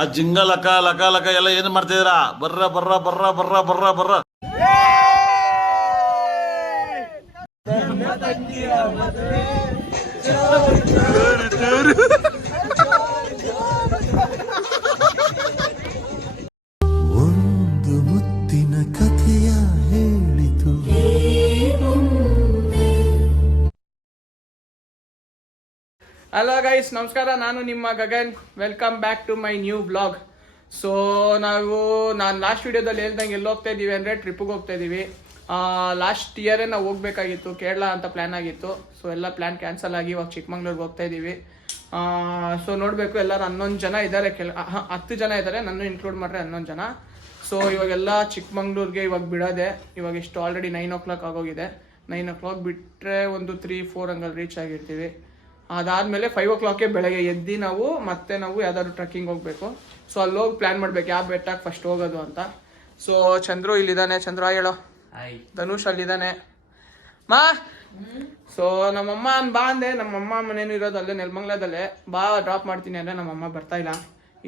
ಆ ಜಿಂಗ ಲಕ ಲಕ ಲಕ ಎಲ್ಲ ಏನ್ ಮಾಡ್ತಿದ್ದೀರಾ? ಬರ್ರ ಬರ್ರ ಬರ್ರ ಬರ್ರ ಬರ್ರ ಬರ್ರ. ಒಂದು ಮುತ್ತಿನ ಕಥೆಯ ಹೇಳಿತು. ಹಲೋ ಗೈಸ್, ನಮಸ್ಕಾರ. ನಾನು ನಿಮ್ಮ Gagan. Welcome back to my new blog. So ನಾನು ಲಾಸ್ಟ್ ವಿಡಿಯೋದಲ್ಲಿ ಹೇಳ್ದಂಗೆ ಎಲ್ಲಿ ಹೋಗ್ತಾ ಇದ್ದೀವಿ ಅಂದರೆ ಟ್ರಿಪ್ಪಿಗೆ ಹೋಗ್ತಾ ಇದ್ದೀವಿ. ಲಾಸ್ಟ್ ಇಯರೇ ನಾವು ಹೋಗ್ಬೇಕಾಗಿತ್ತು, ಕೇರಳ ಅಂತ ಪ್ಲ್ಯಾನ್ ಆಗಿತ್ತು. ಸೊ ಎಲ್ಲ ಪ್ಲ್ಯಾನ್ ಕ್ಯಾನ್ಸಲ್ ಆಗಿ ಇವಾಗ ಚಿಕ್ಕಮಂಗ್ಳೂರ್ಗೆ ಹೋಗ್ತಾ ಇದ್ದೀವಿ. ಸೊ ನೋಡಬೇಕು, ಎಲ್ಲರೂ 11 ಜನ ಇದ್ದಾರೆ, 10 ಜನ ಇದ್ದಾರೆ, ನನ್ನ ಇನ್ಕ್ಲೂಡ್ ಮಾಡ್ರೆ 11 ಜನ. ಸೊ ಇವಾಗೆಲ್ಲ ಚಿಕ್ಕಮಂಗ್ಳೂರಿಗೆ ಇವಾಗ ಬಿಡೋದೆ. ಇವಾಗ ಎಷ್ಟು ಆಲ್ರೆಡಿ 9 o'clock ಆಗೋಗಿದೆ. 9 o'clock ಬಿಟ್ಟರೆ ಒಂದು 3-4 ಹಂಗಲ್ಲಿ ರೀಚ್ ಆಗಿರ್ತೀವಿ. ಅದಾದಮೇಲೆ 5 o'clock ಬೆಳಗ್ಗೆ ಎದ್ದು ನಾವು ಯಾವ್ದಾದ್ರು ಟ್ರೆಕ್ಕಿಂಗ್ ಹೋಗ್ಬೇಕು. ಸೊ ಅಲ್ಲಿ ಹೋಗಿ ಪ್ಲ್ಯಾನ್ ಮಾಡ್ಬೇಕು ಯಾವ ಬೆಟ್ಟಕ್ಕೆ ಫಸ್ಟ್ ಹೋಗೋದು ಅಂತ. ಸೊ ಚಂದ್ರು ಇಲ್ಲಿದ್ದಾನೆ. ಚಂದ್ರು ಹೇಳೋ. ಧನುಷ್ ಅಲ್ಲಿದ್ದಾನೆ. ಮಾ ಸೊ ನಮ್ಮಮ್ಮ ಬಾ ಅಂದೆ. ನಮ್ಮಮ್ಮ ಮನೇನು ಇರೋದು ಅಲ್ಲೇ ನೆಲಮಂಗ್ಲದಲ್ಲೇ. ಬಾ ಡ್ರಾಪ್ ಮಾಡ್ತೀನಿ ಅಂದರೆ ನಮ್ಮಮ್ಮ ಬರ್ತಾ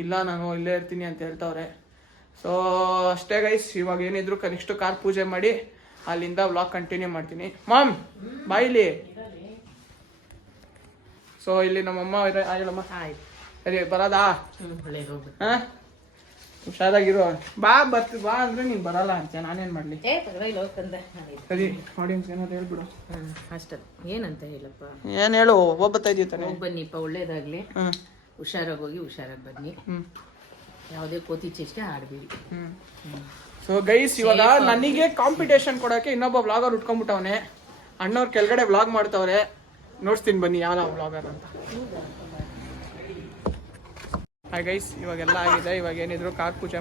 ಇಲ್ಲ, ನಾನು ಇಲ್ಲೇ ಇರ್ತೀನಿ ಅಂತ ಹೇಳ್ತವ್ರೆ. ಸೊ ಅಷ್ಟೇ ಗೈಸ್, ಇವಾಗ ಏನಿದ್ರು ಕನಿಷ್ಠ ಕಾರ್ ಪೂಜೆ ಮಾಡಿ ಅಲ್ಲಿಂದ ವ್ಲಾಗ್ ಕಂಟಿನ್ಯೂ ಮಾಡ್ತೀನಿ. ಮಾಮ್ ಬಾ ಇಲ್ಲಿ. ಸೊ ಇಲ್ಲಿ ನಮ್ಮಮ್ಮ ಹೇಳಮ್ಮ. ಸರಿ ಬರೋದಾ? ಹಾಂ ಹುಷಾರಾಗಿರೋ. ಬಾ ಅಂದ್ರೆ ನೀನು ಬರಲ್ಲ ಅಂತ ನಾನೇನು ಮಾಡಲಿ? ಸರಿ ಆಡಿಯನ್ಸ್ ಏನಾದ್ರು ಹೇಳ್ಬಿಡು. ಅಷ್ಟೇ ಏನಂತ ಹೇಳಪ್ಪ. ಏನು ಹೇಳು, ಹೋಗ್ಬತ್ತಾ ಇದೀವಿ ತಾನೆ. ಹೋಗಿ ಬನ್ನಿಪ್ಪ, ಒಳ್ಳೇದಾಗ್ಲಿ. ಹುಷಾರಾಗಿ ಹೋಗಿ ಹುಷಾರಾಗಿ ಬನ್ನಿ. ಯಾವುದೇ ಕೋತಿ ಚೇಷ್ಟೆ ಆಡಬೇಡಿ. ಸೊ ಗೈಸ್, ಇವಾಗ ನನಗೆ ಕಾಂಪಿಟೇಷನ್ ಕೊಡೋಕೆ ಇನ್ನೊಬ್ಬ ವ್ಲಾಗರ್ ಉಟ್ಕೊಂಡ್ಬಿಟ್ಟವನೆ. ಅಣ್ಣವ್ರು ಕೆಳಗಡೆ ವ್ಲಾಗ್ ಮಾಡ್ತವ್ರೆ, ನೋಡ್ತೀನಿ ಬನ್ನಿ ಯಾವ ವ್ಲಾಗರ್ ಅಂತ. ಹಾಯ್ ಗೈಸ್, ಇವಾಗೆಲ್ಲ ಆಗಿದೆ. ಇವಾಗ ಏನಿದ್ರು ಕಾರ್ ಪೂಜೆ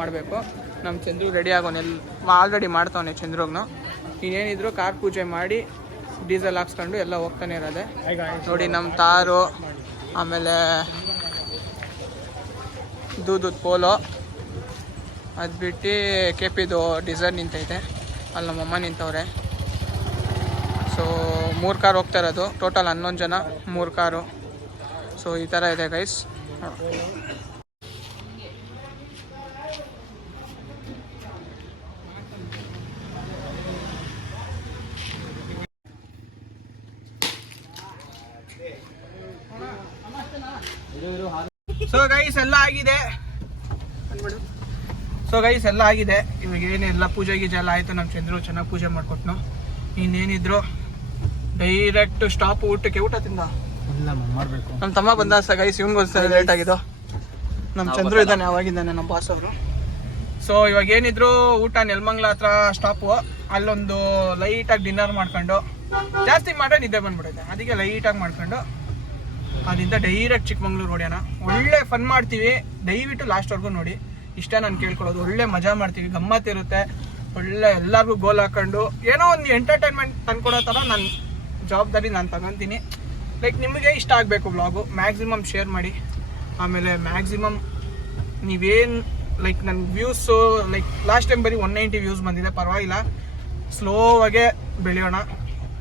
ಮಾಡಬೇಕು. ನಮ್ಮ ಚಂದ್ರು ರೆಡಿ ಆಗೋನೆಲ್ಲ ಆಲ್ರೆಡಿ ಮಾಡ್ತಾವನೆ ಚಂದ್ರುಗ್ನು. ಇನ್ನೇನಿದ್ರು ಕಾರ್ ಪೂಜೆ ಮಾಡಿ ಡೀಸೆಲ್ ಹಾಕ್ಸ್ಕೊಂಡು ಎಲ್ಲ ಹೋಗ್ತಾನೆ ಇರೋದೆ. ನೋಡಿ ನಮ್ಮ ತಾರು, ಆಮೇಲೆ ದೂದದ ಪೋಲೋ, ಅದು ಬಿಟ್ಟು ಕೆಪಿದು ಡಿಸೈರ್ ನಿಂತೈತೆ. ಅಲ್ಲಿ ನಮ್ಮಮ್ಮ ನಿಂತವ್ರೆ. ಸೊ 3 ಕಾರ್ ಹೋಗ್ತಾ ಇರೋದು. ಟೋಟಲ್ 11 ಜನ, 3 ಕಾರು. ಸೊ ಈ ಥರ ಇದೆ ಗೈಸ್. ಸೊ ಗೈಸ್ ಎಲ್ಲ ಆಗಿದೆ. ಇವಾಗ ಏನೆಲ್ಲ ಪೂಜೆ ಗೀಜೆ ಎಲ್ಲ ಆಯಿತು. ನಮ್ಮ ಚಂದ್ರು ಚೆನ್ನಾಗಿ ಪೂಜೆ ಮಾಡಿಕೊಟ್ನು. ಇನ್ನೇನಿದ್ರು ಡೈರೆಕ್ಟ್ ಸ್ಟಾಪ್ ಊಟಕ್ಕೆ. ಊಟ ತಿಂದ ನಮ್ಮ ತಮ್ಮ ಬಂದ ಗೈಸ್. ಇವನ್ಗೋಸ್ಕರ ಲೇಟ್ ಆಗಿದ್ದು. ನಮ್ಮ ಚಂದ್ರು ಇದ್ದಾನೆ, ಅವಾಗಿದ್ದಾನೆ ನಮ್ಮ ಬಾಸ್ ಅವರು. ಸೊ ಇವಾಗ ಏನಿದ್ರು ಊಟ ನೆಲಮಂಗ್ಲ ಹತ್ರ ಸ್ಟಾಪು. ಅಲ್ಲೊಂದು ಲೈಟಾಗಿ ಡಿನ್ನರ್ ಮಾಡ್ಕೊಂಡು, ಜಾಸ್ತಿ ಮಾಡ್ರೆ ನಿದ್ದೆ ಬಂದ್ಬಿಡುತ್ತೆ, ಅದಕ್ಕೆ ಲೈಟಾಗಿ ಮಾಡ್ಕೊಂಡು ಅಲ್ಲಿಂದ ಡೈರೆಕ್ಟ್ ಚಿಕ್ಕಮಂಗ್ಳೂರು ಹೊಡ್ಯೋಣ. ಒಳ್ಳೆ ಫನ್ ಮಾಡ್ತೀವಿ, ದಯವಿಟ್ಟು ಲಾಸ್ಟ್ವರೆಗೂ ನೋಡಿ. ಇಷ್ಟ ನಾನು ಕೇಳ್ಕೊಳ್ಳೋದು. ಒಳ್ಳೆ ಮಜಾ ಮಾಡ್ತೀವಿ, ಗಮ್ಮತ್ ಇರುತ್ತೆ. ಒಳ್ಳೆ ಎಲ್ಲರಿಗೂ ಗೋಲ್ ಹಾಕೊಂಡು ಏನೋ ಒಂದು ಎಂಟರ್ಟೈನ್ಮೆಂಟ್ ತಂದ್ಕೊಡೋ ಥರ ನನ್ನ ಜವಾಬ್ದಾರಿ ನಾನು ತಗೊತೀನಿ. ಲೈಕ್ ನಿಮಗೆ ಇಷ್ಟ ಆಗಬೇಕು ವ್ಲಾಗು. ಮ್ಯಾಕ್ಸಿಮಮ್ ಶೇರ್ ಮಾಡಿ. ಆಮೇಲೆ ಮ್ಯಾಕ್ಸಿಮಮ್ ನೀವೇನು ಲೈಕ್ ನನ್ನ ವ್ಯೂಸು, ಲೈಕ್ ಲಾಸ್ಟ್ ಟೈಮ್ ಬರೀ 190 ವ್ಯೂಸ್ ಬಂದಿದೆ, ಪರವಾಗಿಲ್ಲ, ಸ್ಲೋವಾಗೇ ಬೆಳೆಯೋಣ.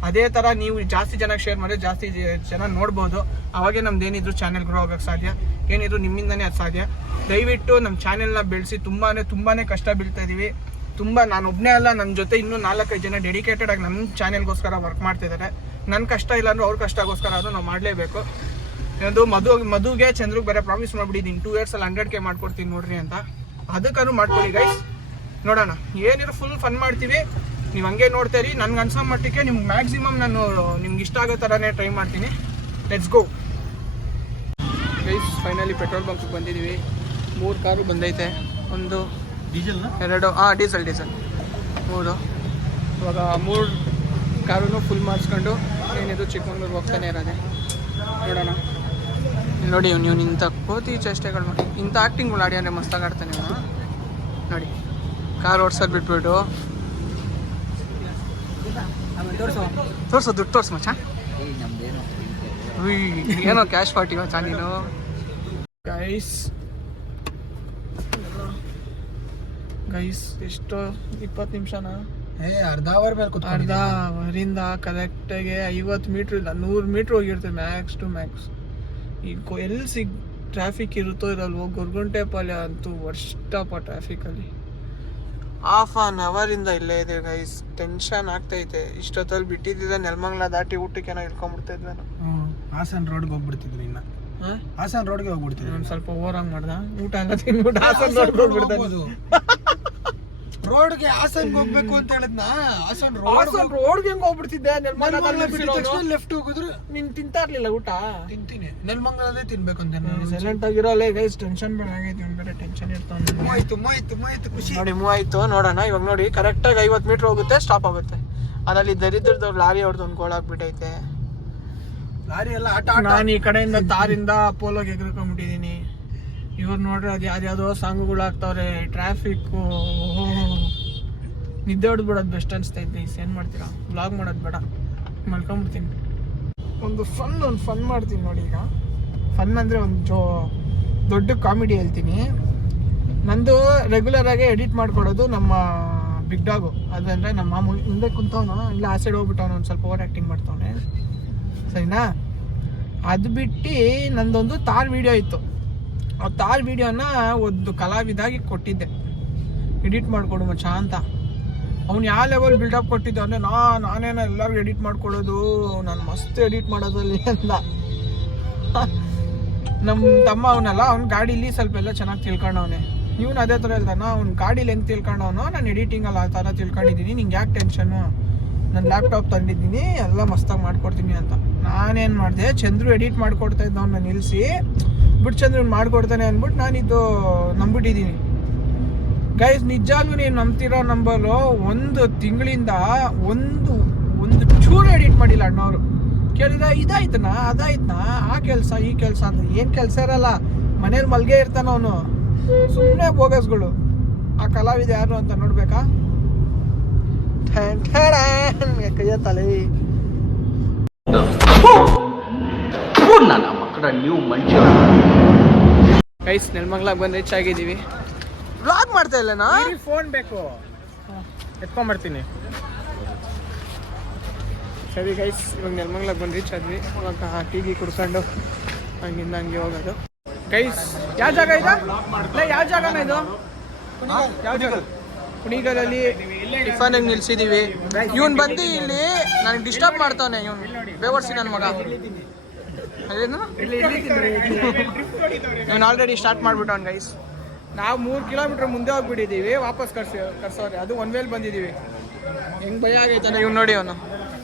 ಅದೇ ಥರ ನೀವು ಜಾಸ್ತಿ ಜನಕ್ಕೆ ಶೇರ್ ಮಾಡಿದ್ರೆ ಜಾಸ್ತಿ ಜನ ನೋಡ್ಬೋದು. ಅವಾಗೇ ನಮ್ದು ಏನಿದ್ರು ಚಾನೆಲ್ ಗ್ರೋ ಆಗೋಕ್ಕೆ ಸಾಧ್ಯ. ಏನಿದ್ರು ನಿಮ್ಮಿಂದನೇ ಅದು ಸಾಧ್ಯ. ದಯವಿಟ್ಟು ನಮ್ಮ ಚಾನೆಲ್ನ ಬೆಳೆಸಿ. ತುಂಬಾ ಕಷ್ಟ ಬೀಳ್ತಾ ಇದ್ದೀವಿ. ನಾನು ಒಬ್ಬನೇ ಅಲ್ಲ, ನನ್ನ ಜೊತೆ ಇನ್ನೂ 4-5 ಜನ ಡೆಡಿಕೇಟೆಡ್ ಆಗಿ ನಮ್ಮ ಚಾನೆಲ್ಗೋಸ್ಕರ ವರ್ಕ್ ಮಾಡ್ತಿದ್ದಾರೆ. ನನ್ನ ಕಷ್ಟ ಇಲ್ಲ ಅಂದ್ರೆ ಅವ್ರ ಕಷ್ಟಗೋಸ್ಕರ ಅದು ನಾವು ಮಾಡಲೇಬೇಕು. ಇದು ಮಧುಗೆ ಚಂದ್ರಿಗೆ ಬೇರೆ ಪ್ರಾಮಿಸ್ ಮಾಡಿಬಿಟ್ಟಿದ್ದೀನಿ, 2 years 100K ಮಾಡ್ಕೊಡ್ತೀನಿ ನೋಡ್ರಿ ಅಂತ. ಅದಕ್ಕೂ ಮಾಡ್ಕೊಳ್ಳಿ ಗೈಸ್. ನೋಡೋಣ, ಏನಿರೋ ಫುಲ್ ಫನ್ ಮಾಡ್ತೀವಿ. ನೀವು ಹಂಗೆ ನೋಡ್ತೀರಿ. ನನ್ಗೆ ಅನ್ಸೋ ಮಟ್ಟಿಗೆ ನಿಮ್ಗೆ ಮ್ಯಾಕ್ಸಿಮಮ್ ನಾನು ನಿಮ್ಗೆ ಇಷ್ಟ ಆಗೋ ಥರನೇ ಟ್ರೈ ಮಾಡ್ತೀನಿ. Let's go guys. Finally petrol ಬಂಕ್ಗೆ ಬಂದಿದ್ದೀವಿ. 3 ಕಾರು ಬಂದೈತೆ. ಒಂದು ಡೀಸೆಲ್, 2 ಡೀಸೆಲ್ 3. ಇವಾಗ 3 ಕಾರೂ ಫುಲ್ ಮಾಡಿಸ್ಕೊಂಡು ಏನಿದು ಚಿಕ್ಕಮಂಗ್ಳೂರು ಹೋಗ್ತಾನೆ ಇರೋದೆ. ನೋಡೋಣ. ನೋಡಿ ನೀವು ಇಂಥ ಕೋತಿ ಚೇಷ್ಟೆಗಳು ಮಾಡಿ, ಇಂಥ ಆ್ಯಕ್ಟಿಂಗ್ಗಳು ಆಡಿ ಅಂದರೆ ಮಸ್ತಾಗಿ ಆಡ್ತಾನೆ ಇವನು. ನೋಡಿ ಕಾರ್ ಓಡ್ಸೋದು ಬಿಟ್ಬಿಟ್ಟು ತೋರಿಸೋ ದುಡ್ಡು ತೋರಿಸು ಮಚ್ಚ. ಏನೋ ಕ್ಯಾಶ್ ಪಾರ್ಟಿ ಮಚ್ಚ ನೀನು. ಗೈಸ್ ಎಷ್ಟು 20 ನಿಮಿಷನಾ? ಅರ್ಧ ಅವರ್ ಅರ್ಧ ಅವರಿಂದ ಕರೆಕ್ಟಾಗಿ 50 ಮೀಟ್ರ್ ಇಲ್ಲ 100 ಮೀಟ್ರ್ ಹೋಗಿರ್ತೇವೆ ಮ್ಯಾಕ್ಸ್ ಟು ಮ್ಯಾಕ್ಸ್. ಈಗ ಎಲ್ಲಿ ಟ್ರಾಫಿಕ್ ಇರುತ್ತೋ ಇರಲ್ವೋ, ಗೊರಗುಂಟೆಪಾಳ್ಯ ಅಂತೂ ವರ್ಷಪ್ಪ ಟ್ರಾಫಿಕಲ್ಲಿ. ½ ಇಂದ ಇಲ್ಲೇ ಇದೆ ಗೈಸ್. ಟೆನ್ಷನ್ ಆಗ್ತೈತೆ. ಇಷ್ಟೊತ್ತಲ್ಲಿ ಬಿಟ್ಟಿದ್ದಿದೆ ನೆಲಮಂಗಲ ದಾಟಿ ಊಟಕ್ಕೆ ಇಳ್ಕೊಂಡ್ಬಿಡ್ತಾ ಇದ್ವಿ ನಾವು. ಹಾಸನ್ ರೋಡ್ಗೆ ಹೋಗ್ಬಿಡ್ತಿದ್ರು ಇನ್ನ. ಹಾಸನ್ ರೋಡ್ಗೆ ಹೋಗ್ಬಿಡ್ತಿದ್ರು. ನಾನು ಸ್ವಲ್ಪ ಓವರಾಗಿ ಮಾಡ್ದ, ಊಟ ಎಲ್ಲ ತಿನ್ಬಿಟ್ಟು ಹಾಸನ್ ರೋಡ್ಗೆ ಹೋಗ್ಬಿಡ್ತಾನೆ. ರೋಡ್ಗೆ ಹಾಸನ್ ಹೋಗ್ಬೇಕು ಅಂತ ಹೇಳಿದ್ನ. ಹಾಸನ್ ರೋಡ್ಗೆ ಹೆಂಗ್ ಹೋಗ್ಬಿಡ್ತಿದ್ದೆ? ಲೆಫ್ಟ್ ಹೋಗಿದ್ರು. ನೀನ್ ತಿಂತಾ ಇರ್ಲಿಲ್ಲ ಊಟ? ತಿಂತೀನಿ, ನೆಲಮಂಗಲದೇ ತಿನ್ಬೇಕು ಅಂತ. ಸೈಲೆಂಟ್ ಆಗಿರೋಲ್ಲ ಗೈಸ್, ಟೆನ್ಷನ್ ಬೇಡ ಆಗೈತಿ. ಅವ್ನು ಬೇರೆ ಟೆನ್ಷನ್ ಇರ್ತಾವ. ಆಯ್ತು ಖುಷಿ ನೋಡಿ ಮೂವಾಯ್ತು. ನೋಡೋಣ ಇವಾಗ. ನೋಡಿ ಕರೆಕ್ಟಾಗಿ 50 ಮೀಟರ್ ಹೋಗುತ್ತೆ, ಸ್ಟಾಪ್ ಆಗುತ್ತೆ. ಅದ್ರಲ್ಲಿ ದರಿದ್ರದವ್ರು ಲಾರಿ ಅವ್ರದ್ದು ಒಂದು ಗೋಳಾಗ್ಬಿಟ್ಟೈತೆ. ಲಾರಿ ಎಲ್ಲ ಆಟ. ನಾನು ಈ ಕಡೆಯಿಂದ ತಾರಿಂದ ಅಪೋಲೋಗೆ ಎಗ್ರಕೊಂಡ್ಬಿಟ್ಟಿದೀನಿ. ಇವ್ರು ನೋಡ್ರಿ ಅದು ಯಾವ್ಯಾವುದೋ ಸಾಂಗುಗಳು ಆಗ್ತಾವ್ರೆ. ಟ್ರಾಫಿಕ್ಕು, ನಿದ್ದೆ ಹೊಡೆದ್ಬಿಡೋದು ಬೆಸ್ಟ್ ಅನಿಸ್ತೈತೆ. ಏನು ಮಾಡ್ತೀರಾ? ವ್ಲಾಗ್ ಮಾಡೋದು ಬೇಡ, ಮಲ್ಕೊಂಡ್ಬಿಡ್ತೀನಿ. ಒಂದು ಫನ್ ಮಾಡ್ತೀನಿ ನೋಡಿ. ಈಗ ಫನ್ ಅಂದರೆ ಒಂದು ದೊಡ್ಡ ಕಾಮಿಡಿ ಹೇಳ್ತೀನಿ. ನಂದು ರೆಗ್ಯುಲರ್ ಆಗಿ ಎಡಿಟ್ ಮಾಡ್ಕೊಡೋದು ನಮ್ಮ ಬಿಗ್ ಡಾಗು. ಅದಂದರೆ ನಮ್ಮ ಮಾಮೂಲಿ ಹಿಂದೆ ಕುಂತವನು, ಇಲ್ಲ ಆ ಸೈಡ್ ಹೋಗ್ಬಿಟ್ಟವನು, ಒಂದು ಸ್ವಲ್ಪ ಓವರ್ ಆ್ಯಕ್ಟಿಂಗ್ ಮಾಡ್ತವನೆ, ಸರಿನಾ? ಅದು ಬಿಟ್ಟು ನಂದೊಂದು ತಾರ್ ವಿಡಿಯೋ ಇತ್ತು. ಆ ತಾರ್ ವಿಡಿಯೋನ ಒಂದು ಕಲಾವಿದಾಗಿ ಕೊಟ್ಟಿದ್ದೆ, ಎಡಿಟ್ ಮಾಡಿಕೊಡು ಮಚ್ಚ ಅಂತ. ಅವ್ನು ಯಾವ ಲೆವೆಲ್ ಬಿಲ್ಡಪ್ ಕೊಟ್ಟಿದ್ದೆ ಅಂದರೆ, ನಾನೇನೋ ಎಲ್ಲರಿಗೂ ಎಡಿಟ್ ಮಾಡ್ಕೊಡೋದು, ನಾನು ಮಸ್ತ್ ಎಡಿಟ್ ಮಾಡೋದಲ್ಲಿ ಅಂತ. ನಮ್ಮ ತಮ್ಮ ಅವನಲ್ಲ, ಅವ್ನ ಗಾಡೀಲಿ ಸ್ವಲ್ಪ ಎಲ್ಲ ಚೆನ್ನಾಗಿ ತಿಳ್ಕೊಂಡವನೆ. ಇವ್ನು ಅದೇ ಥರ ಹೇಳ್ದಾನ, ಅವ್ನು ಗಾಡೀಲಿ ಹೆಂಗೆ ತಿಳ್ಕೊಂಡವನು, ನಾನು ಎಡಿಟಿಂಗಲ್ಲಿ ಆ ಥರ ತಿಳ್ಕೊಂಡಿದ್ದೀನಿ, ನಿಂಗೆ ಯಾಕೆ ಟೆನ್ಷನ್ನು, ನಾನು ಲ್ಯಾಪ್ಟಾಪ್ ತಂದಿದ್ದೀನಿ, ಎಲ್ಲ ಮಸ್ತಾಗಿ ಮಾಡ್ಕೊಡ್ತೀನಿ ಅಂತ. ನಾನೇನು ಮಾಡಿದೆ, ಚಂದ್ರು ಎಡಿಟ್ ಮಾಡ್ಕೊಡ್ತಾ ಇದ್ದವನ್ನ ನಿಲ್ಲಿಸಿ ಬಿಟ್ಟು ಚಂದ್ರು ಮಾಡ್ಕೊಡ್ತಾನೆ ಅಂದ್ಬಿಟ್ಟು ನಾನಿದ್ದು ನಂಬಿಟ್ಟಿದ್ದೀನಿ ಗೈಸ್. ನಿಜಾಗ್ಲೂ ನೀವು ನಂಬ್ತಿರೋ ನಂಬಲು, ಒಂದು ತಿಂಗಳಿಂದ ಒಂದು ಚೂರು ಎಡಿಟ್ ಮಾಡಿಲ್ಲ ಅಣ್ಣವರು. ಕೇಳಿದ್ರೆ ಇದಾಯ್ತನಾ ಅದಾಯ್ತನಾ, ಆ ಕೆಲಸ ಈ ಕೆಲಸ ಅಂತ. ಏನು ಕೆಲಸ ಇರಲ್ಲ, ಮನೇಲಿ ಮಲ್ಗೆ ಇರ್ತಾನ ಅವನು, ಸುಮ್ಮನೆ ಬೋಗಸ್ಗಳು. ಆ ಕಲಾವಿದ ಯಾರು ಅಂತ ನೋಡ್ಬೇಕಾ? ಕೈಯ ತಲೆ ಗೈಸ್. ನೆಲಮಂಗಲಕ್ಕೆ ಬಂದು ರೀಚ್ ಆಗಿದ್ದೀವಿ. ವ್ಲಾಗ್ ಮಾಡ್ತಾ ಇಲ್ಲ ನಾ. ಫೋನ್ ಬೇಕು, ಎತ್ಕೊಂಡ್ಬರ್ತೀನಿ. ಸರಿ ಗೈಸ್, ಇವಾಗ ನೆಲಮಂಗಲಕ್ಕೆ ಬಂದು ರೀಚ್ ಆದ್ವಿ. ಇವಾಗ ಟೀ ಕುಡ್ಕೊಂಡು ಹಂಗಿಂದ ಹಂಗೆ ಹೋಗೋದು. ಗೈಸ್ ಯಾವ ಜಾಗ ಇದು? ಯಾವ ಜಾಗನ ಇದು? ಯಾವ ಜಾಗ? ಕುಣಿಗಲಲ್ಲಿ ಟಿಫನ್ಗೆ ನಿಲ್ಸಿದೀವಿ. ಇವ್ನು ಬಂದು ಇಲ್ಲಿ ನನಗೆ ಡಿಸ್ಟರ್ಬ್ ಮಾಡ್ತಾನೆ. ಇವ್ನು ಬೇವರ್ಸಿ ನನ್ನ ಮಗ. ಇವ್ನು ಆಲ್ರೆಡಿ ಸ್ಟಾರ್ಟ್ ಮಾಡ್ಬಿಟ್ಟವನ್ ಗೈಸ್. ನಾವು 3 ಕಿಲೋಮೀಟರ್ ಮುಂದೆ ಹೋಗ್ಬಿಟ್ಟಿದ್ದೀವಿ, ವಾಪಸ್ ಕರ್ಸೋರೆ. ಅದು ಒನ್ ವೇಲ್ ಬಂದಿದ್ದೀವಿ. ಹೆಂಗೆ ಭಯ ಆಗೈತಾನೆ ಇವ್ನು ನೋಡಿ. ಅವನು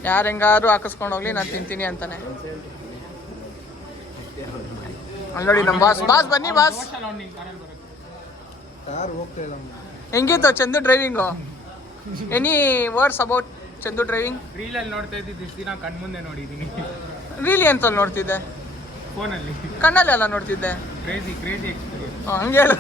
ಯಾರು ಹೆಂಗಾರು ಹಾಕಿಸ್ಕೊಂಡು ಹೋಗ್ಲಿ, ನಾನು ತಿಂತೀನಿ ಅಂತಾನೆ. ಅಲ್ಲಿ ನೋಡಿ ನಮ್ಮ ಬಾಸ್ ಬನ್ನಿ ಬಾಸ್. ಹೆಂಗಿತ್ತು Chandu driving? Any words about Chandu driving? ರೀಲಲ್ಲಿ ನೋಡ್ತಾ ಇದ್ದಿದ್ದು ಇಷ್ಟು ದಿನ ಕಣ್ಮುಂದೆ ನೋಡಿದ್ದೀನಿ. ರೀಲಿ ಅಂತ ನೋಡ್ತಿದ್ದೆ, ಫೋನಲ್ಲಿ ಕಣ್ಣಲ್ಲಿ ಎಲ್ಲ ನೋಡ್ತಿದ್ದೆ. Crazy experience. ಹಂಗೆ ಹೇಳು.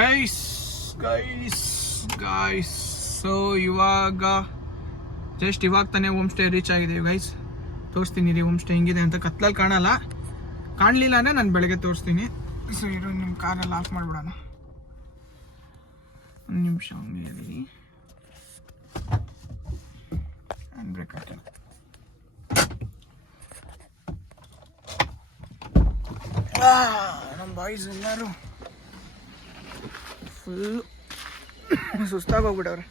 ಗೈಸ್ ಸೊ ಇವಾಗ ಇವಾಗ ತಾನೇ ಹೋಮ್ ಸ್ಟೇ ರೀಚ್ ಆಗಿದ್ದೀವಿ ಗೈಸ್. ತೋರಿಸ್ತೀನಿ ರೀ ಹೋಮ್ ಸ್ಟೇ ಹೆಂಗಿದೆ ಅಂತ. ಕತ್ಲಲ್ಲಿ ಕಾಣಲಿಲ್ಲ ಅಂದರೆ ನಾನು ಬೆಳಗ್ಗೆ ತೋರಿಸ್ತೀನಿ. ಸೊ ಇರೋ ನಿಮ್ಮ ಕಾರಲ್ಲಿ ಆಫ್ ಮಾಡಿಬಿಡೋಣ. ಒಂದು ನಿಮಿಷ ಹಂಗೆ ಹೇಳಿ. ಹ್ಯಾಂಡ್ ಬ್ರೇಕ್ ಹಾಕಿಲ್ಲ. ನಮ್ಮ ಬಾಯ್ಸ್ ಎಲ್ಲರೂ ಫುಲ್ಲು ಸುಸ್ತಾಗಿ ಹೋಗ್ಬಿಟ್ಟವ್ರೆ.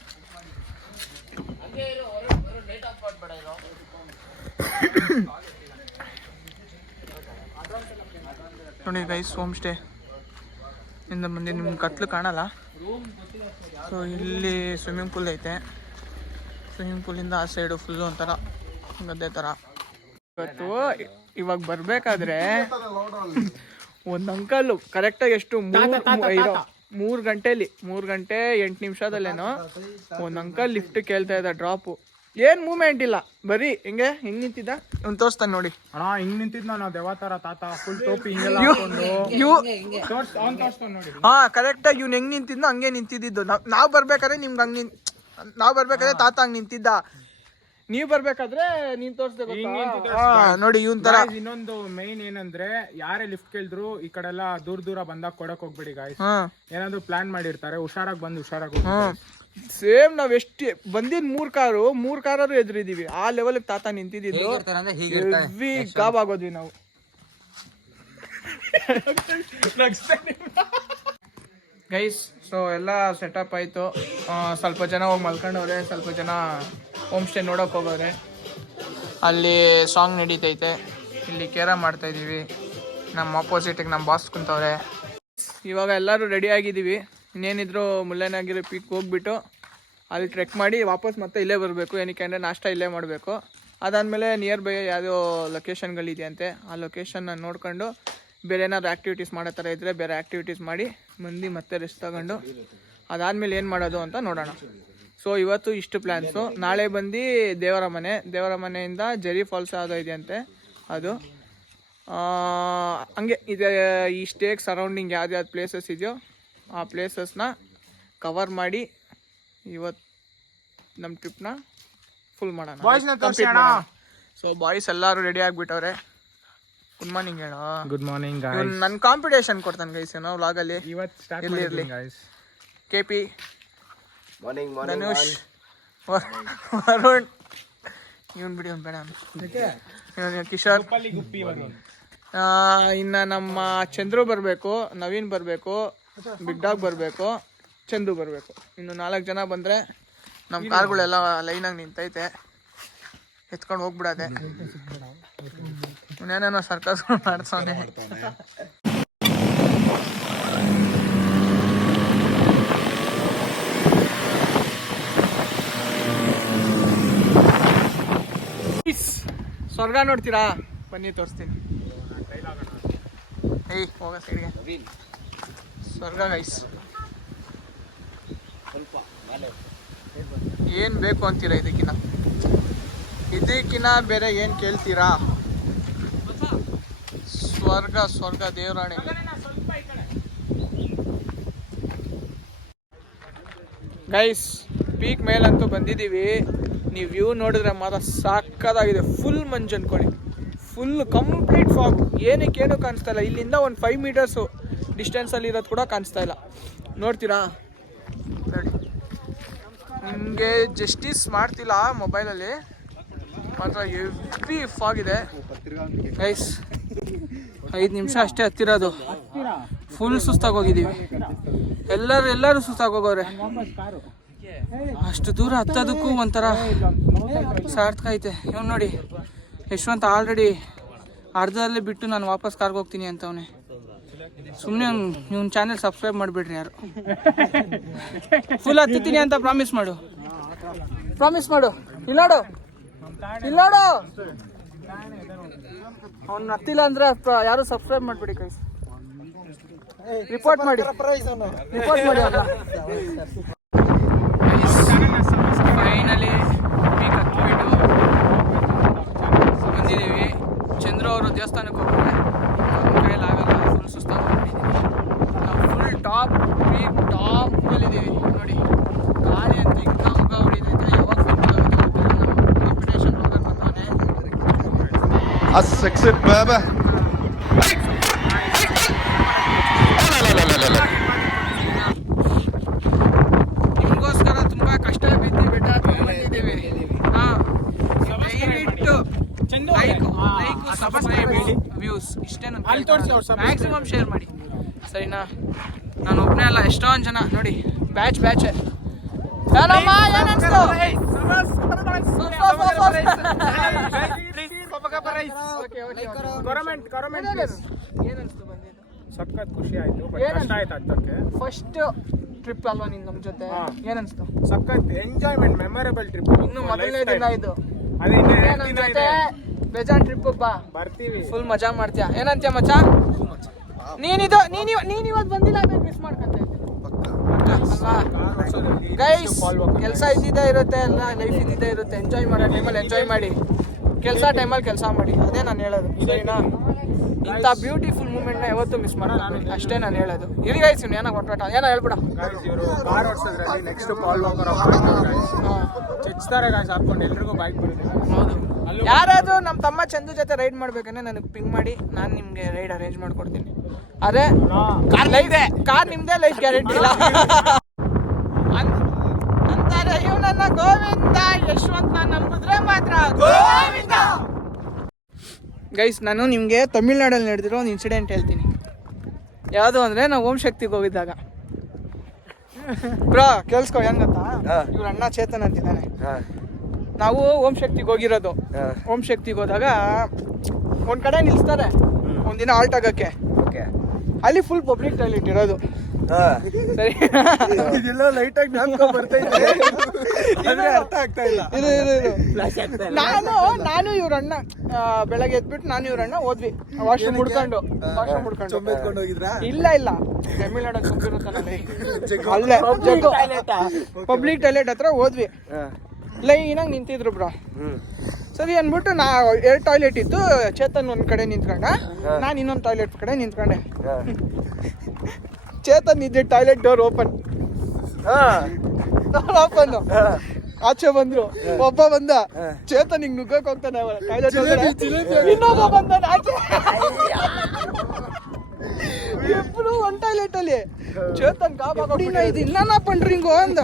ನೋಡಿ ಗೈಸ್, ಹೋಮ್ ಸ್ಟೇ ಇಂದ ಮುಂದೆ ನಿಮ್ಗೆ ಕತ್ಲು ಕಾಣಲ್ಲ. ಸೊ ಇಲ್ಲಿ ಸ್ವಿಮ್ಮಿಂಗ್ ಪೂಲ್ ಐತೆ. ಸ್ವಿಮ್ಮಿಂಗ್ ಪೂಲಿಂದ ಆ ಸೈಡು ಫುಲ್ಲು ಒಂಥರ ಗದ್ದೆ ಥರ. ಇವತ್ತು ಇವಾಗ ಬರಬೇಕಾದ್ರೆ ಒಂದು ಅಂಕಲ್ಲು ಕರೆಕ್ಟಾಗಿ ಎಷ್ಟು 3 ಗಂಟೆಲಿ 3 ಗಂಟೆ 8 ನಿಮಿಷದಲ್ಲೇನೋ ಒಂದು ಅಂಕಲ್ ಲಿಫ್ಟ್ ಕೇಳ್ತಾ ಇದ್ದ. ಡ್ರಾಪು ಏನು ಮೂವ್ಮೆಂಟ್ ಇಲ್ಲ, ಬರೀ ಹೆಂಗೆ ನಿಂತಿದ್ದ. ಅವ್ನು ತೋರಿಸ್ತಾನೆ ನೋಡಿ. ಅಣ್ಣ ಹಿಂಗ್ ನಿಂತಿದ್ ನಾನು ದೇವತಾರ ತಾತ ಫುಲ್ ಟೋಪಿ ಹಿಂಗೆಲ್ಲ ನೋಡಿ. ಹಾ ಕರೆಕ್ಟಾಗಿ ಇವ್ನು ಹೆಂಗ್ ನಿಂತಿದ್ನೋ ಹಂಗೆ ನಿಂತಿದ್ದು. ನಾವು ಬರ್ಬೇಕಾದ್ರೆ ನಿಮ್ಗೆ ಹಂಗೆ ನಾವು ಬರ್ಬೇಕಾದ್ರೆ ತಾತ ಹಂಗೆ ನಿಂತಿದ್ದ. ನೀವು ಬರ್ಬೇಕಾದ್ರೆ ನೀನ್ ತೋರಿಸ್ದೆ ನೋಡಿ ಇವನ್ ತರ. ಇನ್ನೊಂದು ಮೈನ್ ಏನಂದ್ರೆ, ಯಾರೇ ಲಿಫ್ಟ್ ಕೇಳಿದ್ರು ಈ ಕಡೆ ಎಲ್ಲ ದೂರ ಬಂದಾಗ ಕೊಡಕ್ ಹೋಗ್ಬೇಡಿ ಗಾಯ್ಸ್. ಏನಾದ್ರು ಪ್ಲಾನ್ ಮಾಡಿರ್ತಾರೆ, ಹುಷಾರಾಗಿ ಬಂದು ಹುಷಾರಾಗಿ. ಸೇಮ್ ನಾವ್ ಎಷ್ಟು ಬಂದಿದ್ 3 ಕಾರಾರು ಎದುರಿದೀವಿ. ಆ ಲೆವೆಲ್ ತಾತ ನಿಂತಿದ್ದು ಹೆವಿ ಗಾಬ್ ಆಗೋದ್ವಿ ನಾವು. ಗೈಸ್, ಸೊ ಎಲ್ಲ ಸೆಟಪ್ ಆಯ್ತು. ಸ್ವಲ್ಪ ಜನ ಹೋಗಿ ಮಲ್ಕೊಂಡವ್ರೆ, ಸ್ವಲ್ಪ ಜನ ಹೋಮ್ ಸ್ಟೇ ನೋಡೋಕೆ ಹೋಗೋರೆ. ಅಲ್ಲಿ ಸಾಂಗ್ ನಡೀತೈತೆ, ಇಲ್ಲಿ ಕೇರ ಮಾಡ್ತಾ ಇದೀವಿ. ನಮ್ಮ ಆಪೋಸಿಟಿಗೆ ನಮ್ಮ ಬಾಸ್ ಕುಂತವ್ರೆ. ಇವಾಗ ಎಲ್ಲರೂ ರೆಡಿ ಆಗಿದ್ದೀವಿ. ಇನ್ನೇನಿದ್ರು ಮುಳ್ಳಯ್ಯನಗಿರಿ ಪೀಕ್ ಹೋಗ್ಬಿಟ್ಟು ಅಲ್ಲಿ ಟ್ರೆಕ್ ಮಾಡಿ ವಾಪಸ್ ಮತ್ತೆ ಇಲ್ಲೇ ಬರಬೇಕು. ಏನಕ್ಕೆ ಅಂದರೆ ನಾಷ್ಟ ಇಲ್ಲೇ ಮಾಡಬೇಕು. ಅದಾದಮೇಲೆ ನಿಯರ್ ಬೈ ಯಾವುದೋ ಲೊಕೇಶನ್ಗಳಿದೆಯಂತೆ, ಆ ಲೊಕೇಶನ್ನ ನೋಡ್ಕೊಂಡು ಬೇರೆ ಏನಾದ್ರು ಆ್ಯಕ್ಟಿವಿಟೀಸ್ ಮಾಡೋ ಥರ ಇದ್ದರೆ ಬೇರೆ ಆ್ಯಕ್ಟಿವಿಟೀಸ್ ಮಾಡಿ ಮಂದಿ ಮತ್ತೆ ರೆಸ್ಟ್ ತಗೊಂಡು ಅದಾದಮೇಲೆ ಏನು ಮಾಡೋದು ಅಂತ ನೋಡೋಣ. ಸೊ ಇವತ್ತು ಇಷ್ಟು ಪ್ಲ್ಯಾನ್ಸು. ನಾಳೆ ಬಂದು ದೇವರ ಮನೆಯಿಂದ ಜೆರಿ ಫಾಲ್ಸ್ ಯಾವುದೋ ಇದೆಯಂತೆ, ಅದು ಹಂಗೆ ಇದೆ. ಈ ಸ್ಟೇಕ್ ಸರೌಂಡಿಂಗ್ ಯಾವ್ದು ಪ್ಲೇಸಸ್ ಇದೆಯೋ ಆ ಪ್ಲೇಸಸ್ನ ಕವರ್ ಮಾಡಿ ಇವತ್ತು ನಮ್ಮ ಟ್ರಿಪ್ನ ಫುಲ್ ಮಾಡೋಣ. ಸೊ ಬಾಯ್ಸ್ ಎಲ್ಲರೂ ರೆಡಿ ಆಗಿಬಿಟ್ಟವ್ರೆ. ಗುಡ್ ಮಾರ್ನಿಂಗ್ ಹೇಳೋ. Good morning. ನನ್ನ ಕಾಂಪಿಟೇಷನ್ ಕೊಡ್ತಾನೆ ಗೈಸ್ ಏನೋ ವ್ಲಾಗಲ್ಲಿ. ಇರಲಿ KP, ಧನುಷ್, ವರುಣ್, ಇವನ್ ಬಿಡಿ ಅವ್ನು ಬೇಡ, ಕಿಶೋರ್, ಇನ್ನು ನಮ್ಮ ಚಂದ್ರು ಬರಬೇಕು, ನವೀನ್ ಬರಬೇಕು, ಬಿಗ್ ಡಾಗ್ ಬರಬೇಕು, ಚಂದು ಬರಬೇಕು. ಇನ್ನು 4 ಜನ ಬಂದರೆ ನಮ್ಮ ಕಾರ್ಗಳೆಲ್ಲ ಲೈನಾಗಿ ನಿಂತೈತೆ, ಎತ್ಕೊಂಡು ಹೋಗ್ಬಿಡೋದೆ. ಇನ್ನೇನೇನೋ ಸರ್ಕಸ್ಗಳು ಮಾಡ್ತಾನೆ. ಸ್ವರ್ಗ ನೋಡ್ತೀರಾ? ಬನ್ನಿ ತೋರಿಸ್ತೀನಿ. ಏಯ್ ಹೋಗ ಸೈಡ್ಗೆ. ಸ್ವರ್ಗ ಗೈಸ್. ಏನು ಬೇಕು ಅಂತೀರಾ ಇದಕ್ಕಿನ್ನ ಬೇರೆ ಏನು ಕೇಳ್ತೀರಾ? ಸ್ವರ್ಗ ದೇವರಾಣೆ. ಗೈಸ್, ಪೀಕ್ ಮೇಲಂತೂ ಬಂದಿದ್ದೀವಿ. ನೀವು ವ್ಯೂ ನೋಡಿದ್ರೆ ಮಾತ್ರ ಸಾಕಾಗಿದೆ. ಫುಲ್ ಮಂಜು ಅನ್ಕೊಳ್ಳಿ, ಫುಲ್ ಕಂಪ್ಲೀಟ್ ಫಾಗ್. ಏನಕ್ಕೇನು ಕಾಣಿಸ್ತಾ ಇಲ್ಲ. ಇಲ್ಲಿಂದ ಒಂದು 5 ಮೀಟರ್ಸು ಡಿಸ್ಟೆನ್ಸಲ್ಲಿ ಇರೋದು ಕೂಡ ಕಾಣಿಸ್ತಾ ಇಲ್ಲ. ನೋಡ್ತೀರಾ? ನೋಡಿ, ನಿಮಗೆ ಜಸ್ಟಿಸ್ ಮಾಡ್ತಿಲ್ಲ ಮೊಬೈಲಲ್ಲಿ, ಮಾತ್ರ ಹೆವಿ ಫಾಗ್ ಇದೆ ಗೈಸ್. 5 ನಿಮಿಷ ಅಷ್ಟೇ ಹತ್ತಿರೋದು. ಫುಲ್ ಸುಸ್ತಾಗಿ ಹೋಗಿದ್ದೀವಿ. ಎಲ್ಲರೂ ಸುಸ್ತಾಗಿ ಹೋಗೋರೆ. ಅಷ್ಟು ದೂರ ಹತ್ತೋದಕ್ಕೂ ಒಂಥರ ಸಾರ್ಥಕ ಐತೆ. ಇವ್ನು ನೋಡಿ, ಯಶವಂತ ಆಲ್ರೆಡಿ ಅರ್ಧದಲ್ಲೇ ಬಿಟ್ಟು ನಾನು ವಾಪಸ್ ಕಾರ್ಗೆ ಹೋಗ್ತೀನಿ ಅಂತವನೇ. ಸುಮ್ಮನೆ ನೀವು ಚಾನೆಲ್ ಸಬ್ಸ್ಕ್ರೈಬ್ ಮಾಡಿಬಿಡ್ರಿ ಯಾರು. ಫುಲ್ ಹತ್ತೀನಿ ಅಂತ ಪ್ರಾಮಿಸ್ ಮಾಡು. ಇಲ್ಲಾಡು ಅವ್ನು ಹತ್ತಿಲ್ಲ ಅಂದರೆ ಯಾರು ಸಬ್ಸ್ಕ್ರೈಬ್ ಮಾಡಿಬಿಡಿ ಕೈ. ರಿಪೋರ್ಟ್ ಮಾಡಿ ಫೈನಲಿ ಪೀಕ್ ಹತ್ಬಿಟ್ಟು ಬಂದಿದ್ದೀವಿ. ಚಂದ್ರು ಅವರು ದೇವಸ್ಥಾನಕ್ಕೆ ಹೋಗ್ತಾರೆ. ನಮ್ಮ ಕೈಯಲ್ಲಿ ಆಗಲ್ಲ, ಫುಲ್ ಸುಸ್ತಾಗಿ ಹೋಗ್ಬಿಟ್ಟಿದ್ದೀವಿ. ನಾವು ಫುಲ್ ಟಾಪಲ್ಲಿದ್ದೀವಿ ನೋಡಿ. ಗಾಳಿ ಅಂತ ಈಗ ಮುಖ ಹೊಡಿತೈತೆ. ಯಾವಾಗ ಕಾಂಪಿಟೇಷನ್ ಹೋಗೋದು ಬಂದವನೇ. ನಿಮಗೋಸ್ಕರ ತುಂಬಾ ಕಷ್ಟ ಬಿದ್ದು ಬೆಟ್ಟ ಬಂದಿದ್ದೀವಿ. ಲೈಕ್ ಸಬ್ಸ್ಕ್ರೈಬ್ ವ್ಯೂಸ್ ಇಷ್ಟೇ ಮ್ಯಾಕ್ಸಿಮಮ್ ಶೇರ್ ಮಾಡಿ, ಸರಿನಾ? ನಾನು ಒಬ್ಬನೇ ಅಲ್ಲ, ಎಷ್ಟೊಂದು ಜನ ನೋಡಿ, ಬ್ಯಾಚ್ ಸಖತ್ ಖುಷಿ ಆಯ್ತು. ಕಷ್ಟ ಆಯ್ತು ಅದಕ್ಕೆ. ಫಸ್ಟ್ ಟ್ರಿಪ್ ಅಲ್ವಾ ನೀನು ನಮ್ಮ ಜೊತೆ? ಏನನ್ಸ್ತು? ಸಖತ್ ಎಂಜಾಯ್ಮೆಂಟ್, ಮೆಮೊರೇಬಲ್ ಟ್ರಿಪ್. ಇನ್ನು ಮೊದಲನೇ ದಿನ ಇದು. ಅದೇ ನಮ್ಮ ಜೊತೆ ಬೇಜಾನ್ ಟ್ರಿಪ್ ಬಾ, ಬರ್ತೀವಿ, ಫುಲ್ ಮಜಾ ಮಾಡ್ತೀಯ. ಏನಂತೀಯ ಮಚ್ಚ? ನೀನ್ ಇವತ್ತು ಬಂದಿಲ್ಲ ಅಂದ್ರೆ ಮಿಸ್ ಮಾಡ್ಕೊಂತ ಗೈಸ್. ಕೆಲಸ ಇದ್ದಿದ್ದೇ ಇರುತ್ತೆ, ಎಲ್ಲ ಲೈಫ್ ಇದ್ದಿದ್ದೇ ಇರುತ್ತೆ. ಎಂಜಾಯ್ ಮಾಡೋ ಟೈಮಲ್ಲಿ ಎಂಜಾಯ್ ಮಾಡಿ, ಕೆಲಸ ಟೈಮಲ್ಲಿ ಕೆಲಸ ಮಾಡಿ. ಅದೇ ನಾನು ಹೇಳೋದು, ಸರಿನಾ? ಇಂಥ ಬ್ಯೂಟಿಫುಲ್ ಮೂಮೆಂಟ್ನ ಯಾವತ್ತೂ ಮಿಸ್ ಮಾಡಲ್ಲ, ಅಷ್ಟೇ ನಾನು ಹೇಳೋದು. ಇರಿ ಗೈಸ್, ಏನೋ ಹೊಟ್ಟ ಏನೋ ಹೇಳ್ಬಿಡ. ಕಾರ್ ಓಡಿಸೋದ್ರಲ್ಲಿ ನೆಕ್ಸ್ಟ್ ಪಾಲ್ ವಾಕರ್ ಚೆಚ್ತಾರೆ ಗಾಯ್ಸ್ ಹಾಕೊಂಡು ಎಲ್ರಿಗೂ ಬೈಕ್ ಬರುತ್ತೆ. ಹೌದು, ಯಾರಾದರೂ ನಮ್ಮ ತಮ್ಮ ಚಂದು ಜೊತೆ ರೈಡ್ ಮಾಡ್ಬೇಕಂದ್ರೆ ನನಗೆ ಪಿಂಗ್ ಮಾಡಿ, ನಾನು ನಿಮಗೆ ರೈಡ್ ಅರೇಂಜ್ ಮಾಡ್ಕೊಡ್ತೀನಿ. ಅದೇ ಕಾರ್ ನಿಮ್ಮದೇ, ಲೈಫ್ ಗ್ಯಾರಂಟಿ ಇಲ್ಲ. ನನ್ನ ಗೋವಿಂದ, ಯಶವಂತ ನಂಬಿದ್ರೆ ಮಾತ್ರ ಗೋವಿಂದ. ಗೈಸ್, ನಾನು ನಿಮಗೆ ತಮಿಳ್ನಾಡಲ್ಲಿ ನಡೆದಿರೋ ಒಂದು ಇನ್ಸಿಡೆಂಟ್ ಹೇಳ್ತೀನಿ. ಯಾವುದು ಅಂದರೆ ನಾವು ಓಂ ಶಕ್ತಿಗೆ ಹೋಗಿದ್ದಾಗ. ಬ್ರೋ ಕೇಳಿಸ್ಕೊ, ಏನು ಗೊತ್ತಾ, ಇವ್ರ ಅಣ್ಣ ಚೇತನ್ ಅಂತಿದ್ದಾನೆ. ನಾವು ಓಂ ಶಕ್ತಿಗೆ ಹೋಗಿರೋದು. ಓಂ ಶಕ್ತಿಗೆ ಹೋದಾಗ ಒಂದು ಕಡೆ ನಿಲ್ಲಿಸ್ತಾರೆ ಒಂದಿನ ಆಲ್ಟ್ ಆಗೋಕ್ಕೆ. ಅಲ್ಲಿ ಫುಲ್ ಪಬ್ಲಿಕ್ ಟಾಯ್ಲೆಟ್ ಇರೋದು. ಸರಿ, ಇದೆಲ್ಲ ಲೈಟ್ ಆಗಿ ನಾಮ್ಕೊಂಡ್ ಬರ್ತಾ ಇದೆ, ಅರ್ಥ ಆಗ್ತಾ ಇಲ್ಲ. ನಾನು ಇವ್ರ ಅಣ್ಣ ಬೆಳಗ್ಗೆ ಎದ್ಬಿಟ್ಟು ನಾನು ಇವ್ರ ಅಣ್ಣ ಹೋದ್ವಿ ವಾಶ್ರೂಮ್ ಮುಡ್ಕೊಂಡು. ಹೋಗಿದ್ರಾ? ಇಲ್ಲ ತಮಿಳ್ನಾಡಲ್ಲಿ ತುಂಬಿರುತ್ತಾನಲ್ಲಿ, ಅಲ್ಲೇ ಪಬ್ಲಿಕ್ ಟಾಯ್ಲೆಟ್ ಹತ್ರ ಹೋದ್ವಿ. ಲೈನಾಗಿ ನಿಂತಿದ್ರು ಬ್ರೋ. ಸರಿ ಅಂದ್ಬಿಟ್ಟು 2 ಟಾಯ್ಲೆಟ್ ಇತ್ತು. ಚೇತನ್ ಒಂದ್ ಕಡೆ ನಿಂತ್ಕೊಂಡ, ನಾನು ಇನ್ನೊಂದು ಟಾಯ್ಲೆಟ್ ಕಡೆ ನಿಂತ್ಕೊಂಡೆ. ಚೇತನ್ ಇದ್ದೆ ಟಾಯ್ಲೆಟ್ ಡೋರ್ ಓಪನ್. ಆಚೆ ಬಂದ್ರು. ಒಬ್ಬ ಬಂದ, ಚೇತನ್ ಹಿಂಗ್ ನುಗ್ಗಕ್ ಹೋಗ್ತಾನೆ ಟಾಯ್ಲೆಟ್ ಒಳಗಡೆ. ಇನ್ನೊಬ್ಬ ಬಂದ ಆಚೆ. ಎప్పుడు ಒಂದ್ ಟಾಯ್ಲೆಟ್ ಅಲ್ಲಿ. ಚೇತನ್ ಕಾಪಾಡಿನ ಇದು ಇನ್ನ ಪಂಡ್ರಿಂಗು ಅಂದ.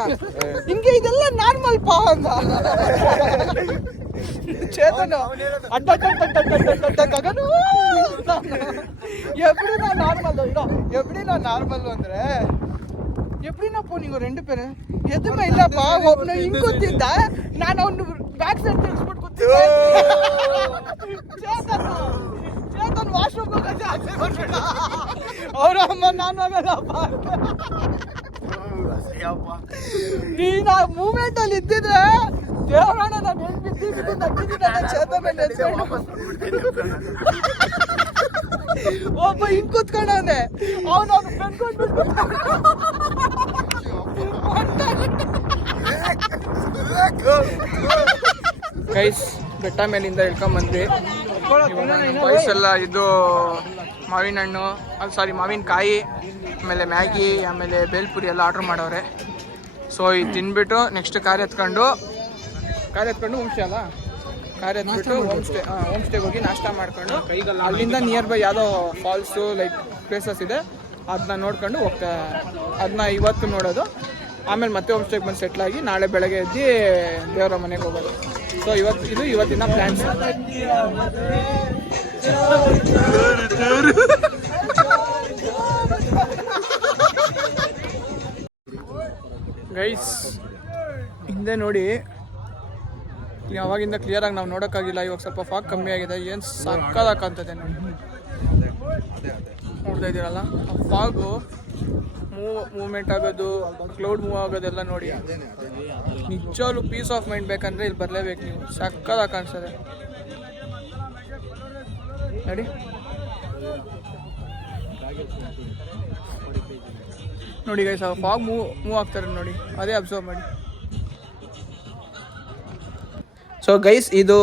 ಹಿಂಗೆ ಇದೆಲ್ಲ ನಾರ್ಮಲ್ ಪಾ ಅಂದ. ಚೇತನ್ ಅಡ್ಡಗನು எப்படி நான் நார்மல் ಅಂದ್ರೆ எப்படின்னா போனீங்க 2 பேரு எதுவுமே இல்லப்பா. ಒಬ್ಬನು ಹಿಂಗ್ ಕೂತಿದ್ದ, ನಾನು ಅವ್ನು ಬ್ಯಾಕ್ ಸೈಡ್ ತಿರ್ಸ್ಬಿಟ್ಟು ಕೂತಿದ್ದೆ. ಚೇತನ್ ವಾಶ್ರೂಮ್ ಹೋಗಕ್ಕೆ ಆಚೆ ಬರ್ಬೇಡ, ಅವ್ರ ಅಮ್ಮ ನಾನು ಆಗಲ್ಲಪ್ಪ. ನೀನು ಆ ಮೂಮೆಂಟ್ ಅಲ್ಲಿ ಇದ್ದಿದ್ರೆ ದೇವರಾಣ ನಾನು ಹೆಂಗ್ ಬಿದ್ದು ನಕ್ಕಿದ್ದೀನಿ ಚೇತನ್ ಒಬ್ಬ ಹಿಂಗ್ ಕೂತ್ಕೊಂಡವನೆ, ಅವನು ಬೆಂದ್ಕೊಂಡ್ಬಿಟ್ಟು. ಗೈಸ್, ಬೆಟ್ಟ ಮೇಲಿಂದ ಇಳ್ಕೊಂಬಂದ್ವಿ. ವಯಸ್ಸೆಲ್ಲ ಇದು ಮಾವಿನ ಹಣ್ಣು, ಮಾವಿನಕಾಯಿ, ಆಮೇಲೆ ಮ್ಯಾಗಿ, ಆಮೇಲೆ ಬೇಲ್ಪುರಿ ಎಲ್ಲ ಆರ್ಡ್ರ್ ಮಾಡವ್ರೆ. ಸೊ ಇದು ತಿನ್ಬಿಟ್ಟು ನೆಕ್ಸ್ಟ್ ಕಾರ್ ಎತ್ಕೊಂಡು ಹೋಮ್ಸ್ಟೇ ಅಲ್ಲ, ಕಾರ್ ಎತ್ಬಿಟ್ಟು ಹೋಮ್ಸ್ಟೇಗೆ ಹೋಗಿ ನಾಷ್ಟ ಮಾಡ್ಕೊಂಡು ಅಲ್ಲಿಂದ ನಿಯರ್ ಬೈ ಯಾವುದೋ ಫಾಲ್ಸು ಲೈಕ್ ಪ್ಲೇಸಸ್ ಇದೆ, ಅದನ್ನ ನೋಡ್ಕೊಂಡು ಅದನ್ನ ಇವತ್ತು ನೋಡೋದು. ಆಮೇಲೆ ಮತ್ತೆ ಹೋಮ್ಸ್ಟೇಗೆ ಬಂದು ಸೆಟ್ಲಾಗಿ ನಾಳೆ ಬೆಳಗ್ಗೆ ಎದ್ದು ದೇವರ ಮನೆಗೆ ಹೋಗೋದು. ಸೊ ಇವತ್ತಿನ ಪ್ಲ್ಯಾನ್ಸ್. ಗೈಸ್, ಹಿಂದೆ ನೋಡಿ, ಅವಾಗಿಂದ ಕ್ಲಿಯರಾಗಿ ನಾವು ನೋಡೋಕ್ಕಾಗಿಲ್ಲ. ಇವಾಗ ಸ್ವಲ್ಪ ಫಾಗ್ ಕಮ್ಮಿ ಆಗಿದೆ. ಏನು ಸಕ್ಕದಾಕಂತದೆ ನೋಡಿ, ನೋಡ್ತಾ ಇದ್ದೀರಲ್ಲ ಆ ಫಾಗು ಮೂವ್ಮೆಂಟ್ ಆಗೋದು, ಕ್ಲೌಡ್ ಮೂವ್ ಆಗೋದೆಲ್ಲ ನೋಡಿ. ನಿಜವಾಗ್ಲೂ ಪೀಸ್ ಆಫ್ ಮೈಂಡ್ ಬೇಕಂದ್ರೆ ಇಲ್ಲಿ ಬರಲೇಬೇಕು ನೀವು. ಸಕ್ಕದಾಗಿ ಕಾಣಿಸ್ತದೆ ನೋಡಿ. ನೋಡಿ ಗೈಸ್, ಆ ಫಾಗ್ ಮೂವ್ ಆಗ್ತಾರೆ ನೋಡಿ, ಅದೇ ಅಬ್ಸರ್ವ್ ಮಾಡಿ. ಸೊ ಗೈಸ್, ಇದು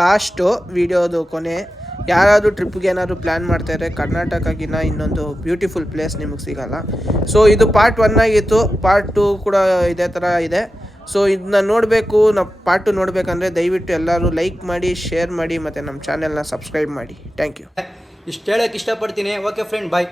ಲಾಸ್ಟು ವಿಡಿಯೋದು ಕೊನೆ. ಯಾರಾದರೂ ಟ್ರಿಪ್ಗೆ ಏನಾದರೂ ಪ್ಲ್ಯಾನ್ ಮಾಡ್ತಾಯಿದ್ರೆ ಕರ್ನಾಟಕಗಿನ ಇನ್ನೊಂದು ಬ್ಯೂಟಿಫುಲ್ ಪ್ಲೇಸ್ ನಿಮಗೆ ಸಿಗೋಲ್ಲ. ಸೊ ಇದು ಪಾರ್ಟ್ 1 ಆಗಿತ್ತು. ಪಾರ್ಟ್ 2 ಕೂಡ ಇದೇ ಥರ ಇದೆ. ಸೊ ಇದನ್ನ ನೋಡಬೇಕು, ನಾವು ಪಾರ್ಟ್ 2 ನೋಡಬೇಕಂದ್ರೆ ದಯವಿಟ್ಟು ಎಲ್ಲರೂ ಲೈಕ್ ಮಾಡಿ, ಶೇರ್ ಮಾಡಿ, ಮತ್ತು ನಮ್ಮ ಚಾನೆಲ್ನ ಸಬ್ಸ್ಕ್ರೈಬ್ ಮಾಡಿ. Thank you. ಇಷ್ಟು ಹೇಳೋಕ್ಕೆ ಇಷ್ಟಪಡ್ತೀನಿ. ಓಕೆ ಫ್ರೆಂಡ್, ಬಾಯ್.